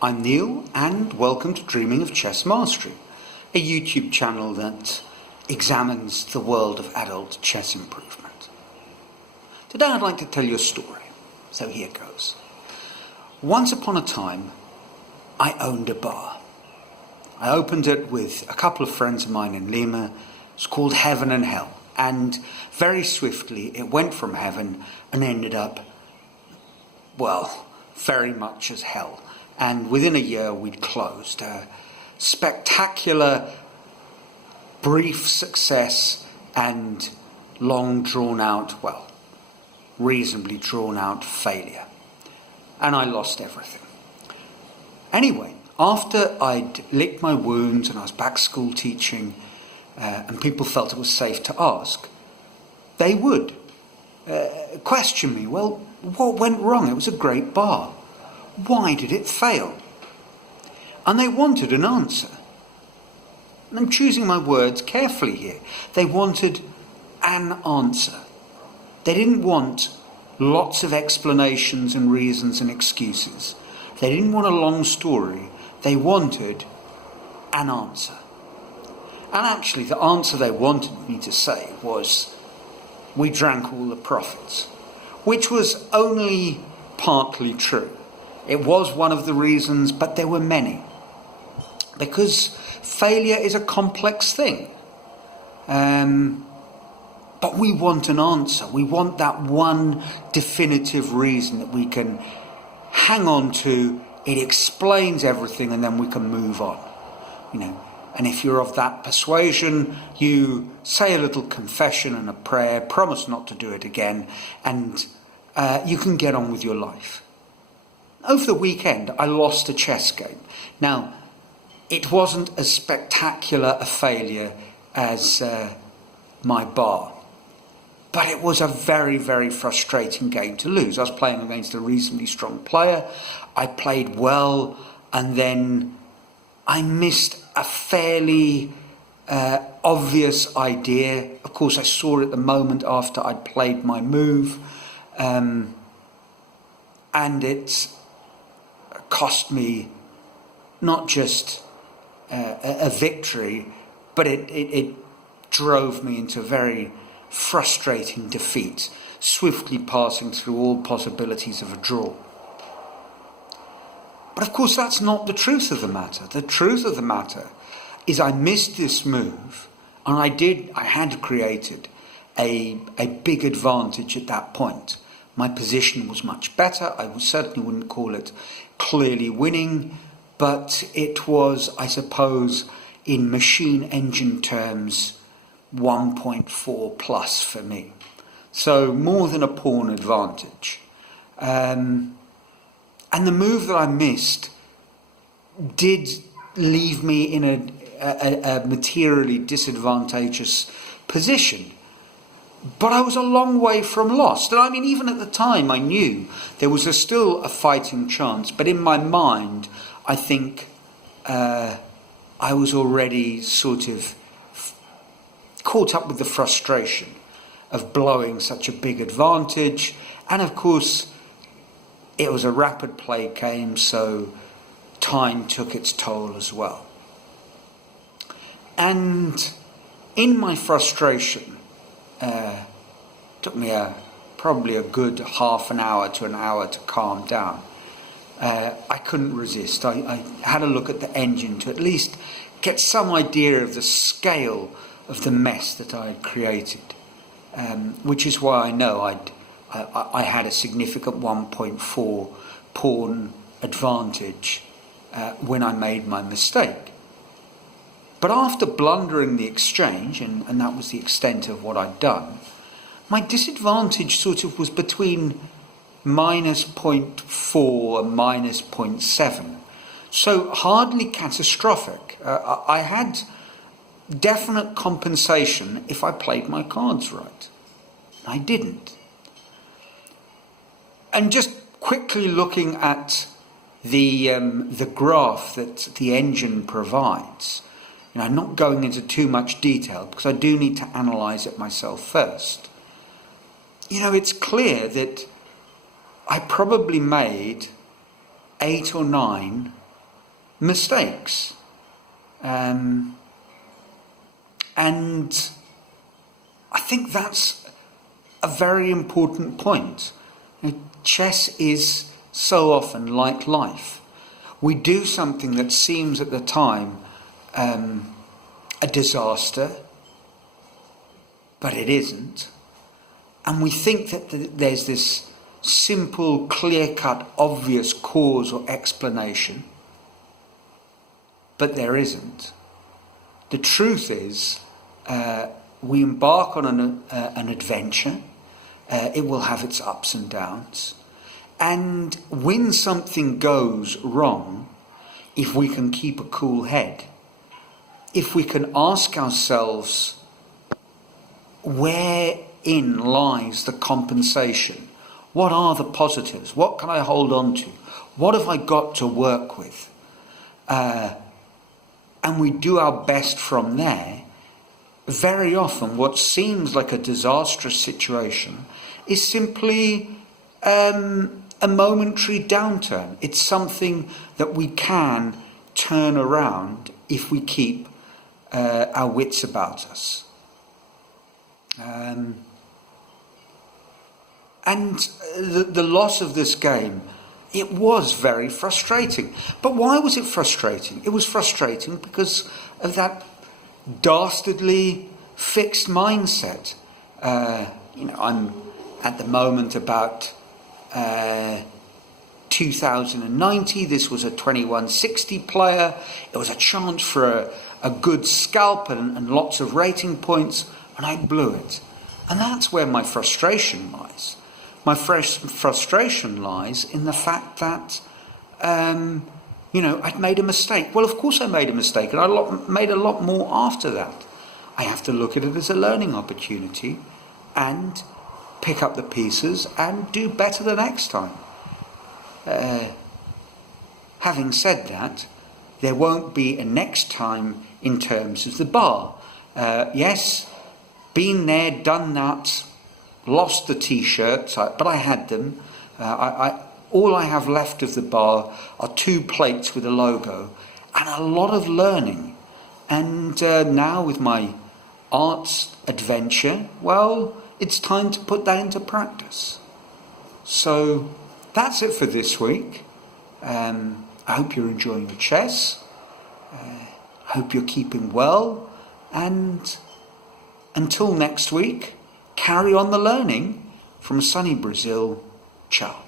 I'm Neil, and welcome to Dreaming of Chess Mastery, a YouTube channel that examines the world of adult chess improvement. Today I'd like to tell you a story, so here goes. Once upon a time, I owned a bar. I opened it with a couple of friends of mine in Lima. It's called Heaven and Hell, and very swiftly it went from heaven and ended up, well, very much as hell. And within a year we'd closed. A spectacular, brief success and long drawn out, well, reasonably drawn out failure. And I lost everything. Anyway, after I'd licked my wounds and I was back school teaching, and people felt it was safe to ask, they would question me. Well, what went wrong? It was a great bar. Why did it fail? And they wanted an answer. And I'm choosing my words carefully here. They wanted an answer. They didn't want lots of explanations and reasons and excuses. They didn't want a long story. They wanted an answer. And actually, the answer they wanted me to say was, we drank all the profits, which was only partly true. It was one of the reasons, but there were many. Because failure is a complex thing. But we want an answer. We want that one definitive reason that we can hang on to. It explains everything, and then we can move on. And if you're of that persuasion, you say a little confession and a prayer, promise not to do it again, and you can get on with your life. Over the weekend, I lost a chess game. Now, it wasn't as spectacular a failure as my bar, but it was a very, very frustrating game to lose. I was playing against a reasonably strong player. I played well, and then I missed a fairly obvious idea. Of course, I saw it the moment after I'd played my move, and it cost me not just a victory, but it drove me into a very frustrating defeat, swiftly passing through all possibilities of a draw. But of course, that's not the truth of the matter. The truth of the matter is I missed this move, and I had created a big advantage at that point. My position was much better. I certainly wouldn't call it clearly winning, but it was, I suppose, in machine engine terms, 1.4 plus for me. So more than a pawn advantage. And the move that I missed did leave me in a materially disadvantageous position. But I was a long way from lost. And I mean, even at the time, I knew there was still a fighting chance. But in my mind, I think I was already sort of caught up with the frustration of blowing such a big advantage. And of course, it was a rapid play game, so time took its toll as well. And in my frustration, took me probably a good half an hour to an hour to calm down. I couldn't resist. I had a look at the engine to at least get some idea of the scale of the mess that I had created, which is why I know I had a significant 1.4 pawn advantage when I made my mistake. But after blundering the exchange, and that was the extent of what I'd done, my disadvantage sort of was between minus 0.4 and minus 0.7. So hardly catastrophic. I had definite compensation if I played my cards right. I didn't. And just quickly looking at the graph that the engine provides, I'm not going into too much detail because I do need to analyse it myself first. It's clear that I probably made 8 or 9 mistakes. And I think that's a very important point. Chess is so often like life. We do something that seems at the time a disaster, but it isn't. And we think that there's this simple, clear-cut, obvious cause or explanation, but there isn't. The truth is, we embark on an adventure. It will have its ups and downs. And when something goes wrong, if we can keep a cool head, if we can ask ourselves, wherein lies the compensation? What are the positives? What can I hold on to? What have I got to work with? And we do our best from there. Very often what seems like a disastrous situation is simply a momentary downturn. It's something that we can turn around if we keep our wits about us. And the loss of this game, it was very frustrating. But why was it frustrating? It was frustrating because of that dastardly fixed mindset. I'm at the moment about 2090. This was a 2160 player. It was a chance for a good scalp and lots of rating points, and I blew it. And that's where my frustration lies. My frustration lies in the fact that, I'd made a mistake. Well, of course I made a mistake, and I made a lot more after that. I have to look at it as a learning opportunity and pick up the pieces and do better the next time. Having said that, there won't be a next time in terms of the bar. Yes, been there, done that, lost the t-shirts, but I had them. All I have left of the bar are 2 plates with a logo and a lot of learning. And now with my arts adventure, well, it's time to put that into practice. So that's it for this week. I hope you're enjoying your chess. I hope you're keeping well. And until next week, carry on the learning from sunny Brazil. Ciao.